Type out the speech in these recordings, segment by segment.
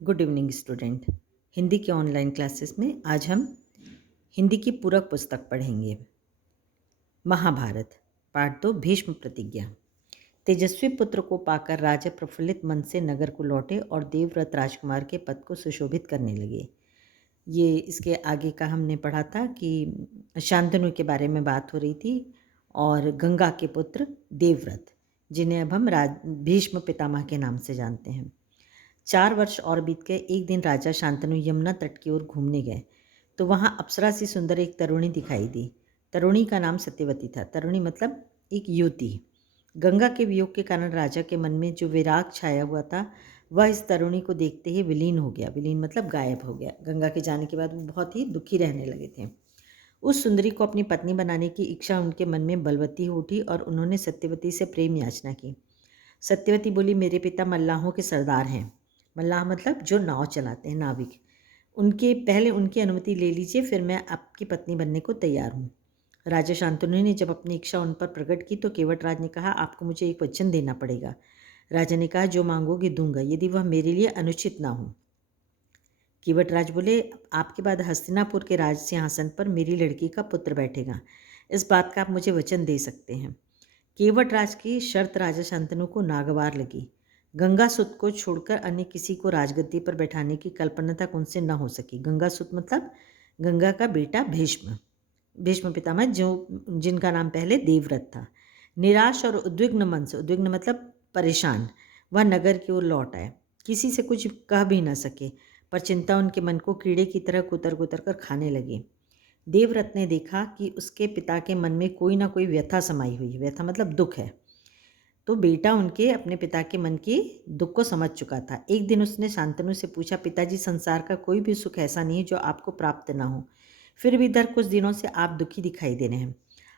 Good evening student. Hindi के online classes में आज हम हिंदी की पूरक पुस्तक पढ़ेंगे। महाभारत पार्ट 2 भीष्म प्रतिज्ञा। तेजस्वी पुत्र को पाकर राजा प्रफुल्लित मन से नगर को लौटे और देवव्रत राजकुमार के पद को सुशोभित करने लगे। ये इसके आगे का हमने पढ़ा था कि शांतनु के बारे में बात हो रही थी और गंगा के पुत्र देवव्रत, जिन्हें अब हम भीष्म पितामह के नाम से जानते हैं। 4 वर्ष और बीत गए। एक दिन राजा शांतनु यमुना तट की ओर घूमने गए तो वहाँ अप्सरा सी सुंदर एक तरुणी दिखाई दी। तरुणी का नाम सत्यवती था। तरुणी मतलब एक युवती। गंगा के वियोग के कारण राजा के मन में जो विराग छाया हुआ था वह इस तरुणी को देखते ही विलीन हो गया। विलीन मतलब गायब हो गया। गंगा के जाने के बाद वो बहुत ही दुखी रहने लगे थे। उस सुंदरी को अपनी पत्नी बनाने की इच्छा उनके मन में बलवती हो उठी और उन्होंने सत्यवती से प्रेम याचना की। सत्यवती बोली, मेरे पिता मल्लाहों के सरदार हैं। मल्लाह मतलब जो नाव चलाते हैं, नाविक। पहले उनकी अनुमति ले लीजिए, फिर मैं आपकी पत्नी बनने को तैयार हूँ। राजा शांतनु ने जब अपनी इच्छा उन पर प्रकट की तो केवटराज ने कहा, आपको मुझे एक वचन देना पड़ेगा। राजा ने कहा, जो मांगोगे दूंगा, यदि वह मेरे लिए अनुचित ना हो। केवटराज बोले, आपके बाद हस्तिनापुर के राज सिंहासन पर मेरी लड़की का पुत्र बैठेगा। इस बात का आप मुझे वचन दे सकते हैं। केवटराज की शर्त राजा शांतनु को नागवार लगी। गंगासुत को छोड़कर अन्य किसी को राजगद्दी पर बैठाने की कल्पना तक उनसे न हो सकी। गंगासुत मतलब गंगा का बेटा भीष्म, भीष्म पितामह, जिनका नाम पहले देवव्रत था। निराश और उद्विग्न मन से, उद्विग्न मतलब परेशान, वह नगर की ओर लौट आए। किसी से कुछ कह भी न सके, पर चिंता उनके मन को कीड़े की तरह कुतर कुतर कर खाने लगी। देवव्रत ने देखा कि उसके पिता के मन में कोई ना कोई व्यथा समाई हुई है। व्यथा मतलब दुख है। तो बेटा उनके अपने पिता के मन के दुख को समझ चुका था। एक दिन उसने शांतनु से पूछा, पिताजी, संसार का कोई भी सुख ऐसा नहीं है जो आपको प्राप्त ना हो, फिर भी इधर कुछ दिनों से आप दुखी दिखाई दे रहे हैं।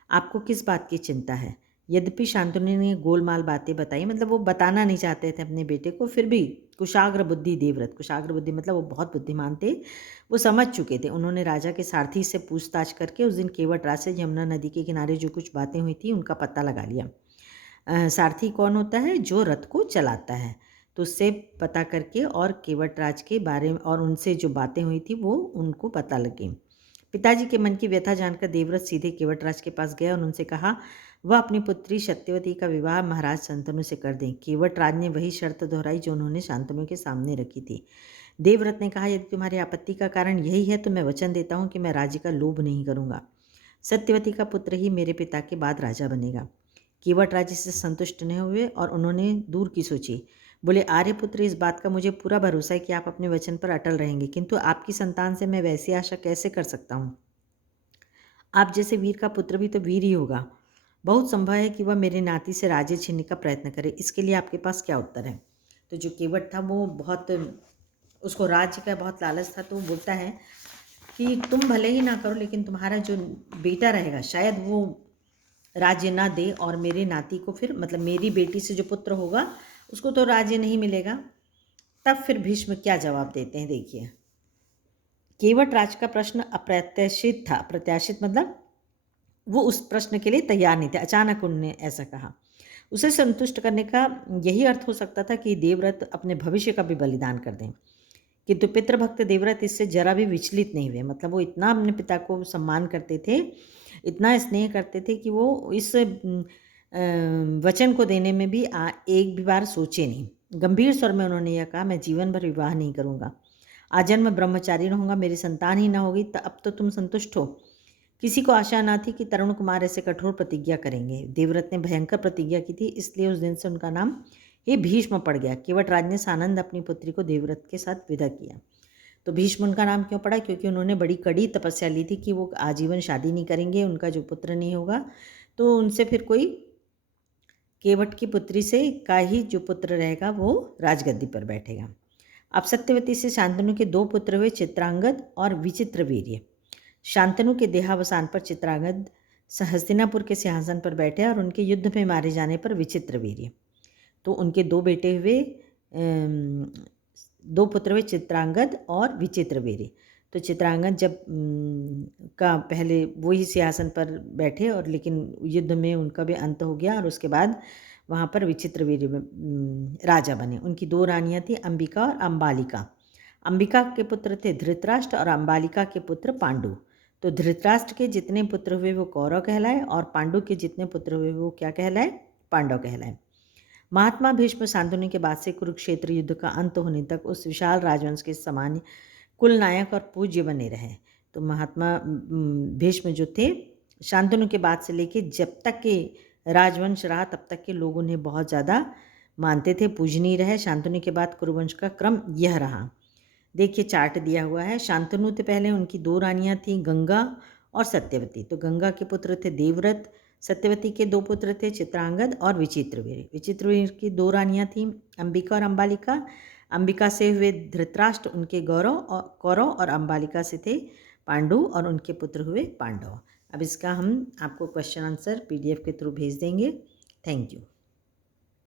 आपको किस बात की चिंता है? यद्यपि शांतनु ने गोलमाल बातें बताई, मतलब वो बताना नहीं चाहते थे अपने बेटे को, फिर भी कुशाग्र बुद्धि देवव्रत, कुशाग्र बुद्धि मतलब वो बहुत बुद्धिमान थे, वो समझ चुके थे। उन्होंने राजा के सारथी से पूछताछ करके उस दिन केवटराज से यमुना नदी के किनारे जो कुछ बातें हुई थी उनका पता लगा लिया। सारथी कौन होता है? जो रथ को चलाता है। तो उससे पता करके और केवटराज के बारे में और उनसे जो बातें हुई थी वो उनको पता लगी। पिताजी के मन की व्यथा जानकर देवव्रत सीधे केवटराज के पास गया और उनसे कहा वह अपनी पुत्री सत्यवती का विवाह महाराज शांतनु से कर दें। केवटराज ने वही शर्त दोहराई जो उन्होंने शांतनु के सामने रखी थी। देवव्रत ने कहा, यदि तुम्हारी आपत्ति का कारण यही है तो मैं वचन देता हूँ कि मैं राज्य का लोभ नहीं करूँगा। सत्यवती का पुत्र ही मेरे पिता के बाद राजा बनेगा। केवटराज इससे संतुष्ट नहीं हुए और उन्होंने दूर की सोची। बोले, आर्यपुत्र, इस बात का मुझे पूरा भरोसा है कि आप अपने वचन पर अटल रहेंगे, किंतु आपकी संतान से मैं वैसी आशा कैसे कर सकता हूँ? आप जैसे वीर का पुत्र भी तो वीर ही होगा। बहुत संभव है कि वह मेरे नाती से राज्य छीनने का प्रयत्न करे। इसके लिए आपके पास क्या उत्तर है? तो जो केवट था वो बहुत, उसको राज्य का बहुत लालच था, तो वो बोलता है कि तुम भले ही ना करो, लेकिन तुम्हारा जो बेटा रहेगा शायद वो राज्य ना दे और मेरे नाती को फिर, मतलब मेरी बेटी से जो पुत्र होगा उसको तो राज्य नहीं मिलेगा। तब फिर भीष्म क्या जवाब देते हैं, देखिए। केवटराज का प्रश्न अप्रत्याशित था। अप्रत्याशित मतलब वो उस प्रश्न के लिए तैयार नहीं थे। अचानक उन्होंने ऐसा कहा। उसे संतुष्ट करने का यही अर्थ हो सकता था कि देवव्रत अपने भविष्य का भी बलिदान कर दें, किंतु पितृभक्त देवव्रत इससे जरा भी विचलित नहीं हुए। मतलब वो इतना अपने पिता को सम्मान करते थे, इतना स्नेह करते थे कि वो इस वचन को देने में भी एक भी बार सोचे नहीं। गंभीर स्वर में उन्होंने यह कहा, मैं जीवन भर विवाह नहीं करूँगा, आजन्म ब्रह्मचारी रहूँगा, मेरी संतान ही ना होगी। अब तो तुम संतुष्ट हो। किसी को आशा ना थी कि तरुण कुमार ऐसे कठोर प्रतिज्ञा करेंगे। देवव्रत ने भयंकर प्रतिज्ञा की थी, इसलिए उस दिन से उनका नाम ही भीष्म पड़ गया। केवटराज ने सानंद अपनी पुत्री को देवव्रत के साथ विदा किया। तो भीष्म उनका नाम क्यों पड़ा? क्योंकि उन्होंने बड़ी कड़ी तपस्या ली थी कि वो आजीवन शादी नहीं करेंगे, उनका जो पुत्र नहीं होगा तो उनसे फिर कोई केवट की पुत्री से का ही जो पुत्र रहेगा वो राजगद्दी पर बैठेगा। अब सत्यवती से शांतनु के 2 पुत्र हुए, चित्रांगद और विचित्रवीर्य। शांतनु के देहावसान पर चित्रांगद हस्तिनापुर के सिंहासन पर बैठे और उनके युद्ध में मारे जाने पर विचित्रवीर्य। तो उनके 2 बेटे हुए, 2 पुत्र हुए, चित्रांगद और विचित्रवीर्य। तो चित्रांगद जब का पहले वही सिंहासन पर बैठे और लेकिन युद्ध में उनका भी अंत हो गया और उसके बाद वहाँ पर विचित्रवीर्य राजा बने। उनकी 2 रानियाँ थी, अंबिका और अम्बालिका। अंबिका के पुत्र थे धृतराष्ट्र और अंबालिका के पुत्र पांडु। तो धृतराष्ट्र के जितने पुत्र हुए वो कौरव कहलाए और पांडु के जितने पुत्र हुए वो क्या कहलाए, पांडव कहलाए। महात्मा भीष्म शांतनु के बाद से कुरुक्षेत्र युद्ध का अंत होने तक उस विशाल राजवंश के सामान्य कुल नायक और पूज्य बने रहे। तो महात्मा भीष्म जो थे शांतनु के बाद से लेके जब तक के राजवंश रहा तब तक के लोग उन्हें बहुत ज़्यादा मानते थे, पूजनीय रहे। शांतनु के बाद कुरुवंश का क्रम यह रहा। देखिए चार्ट दिया हुआ है। शांतनु से पहले उनकी 2 रानियां थीं, गंगा और सत्यवती। तो गंगा के पुत्र थे देवव्रत, सत्यवती के 2 पुत्र थे चित्रांगद और विचित्रवीर। विचित्रवीर की 2 रानियां थीं अंबिका और अंबालिका। अंबिका से हुए धृतराष्ट्र, उनके कौरव और अंबालिका से थे पांडु और उनके पुत्र हुए पांडव। अब इसका हम आपको क्वेश्चन आंसर PDF के थ्रू भेज देंगे। Thank you.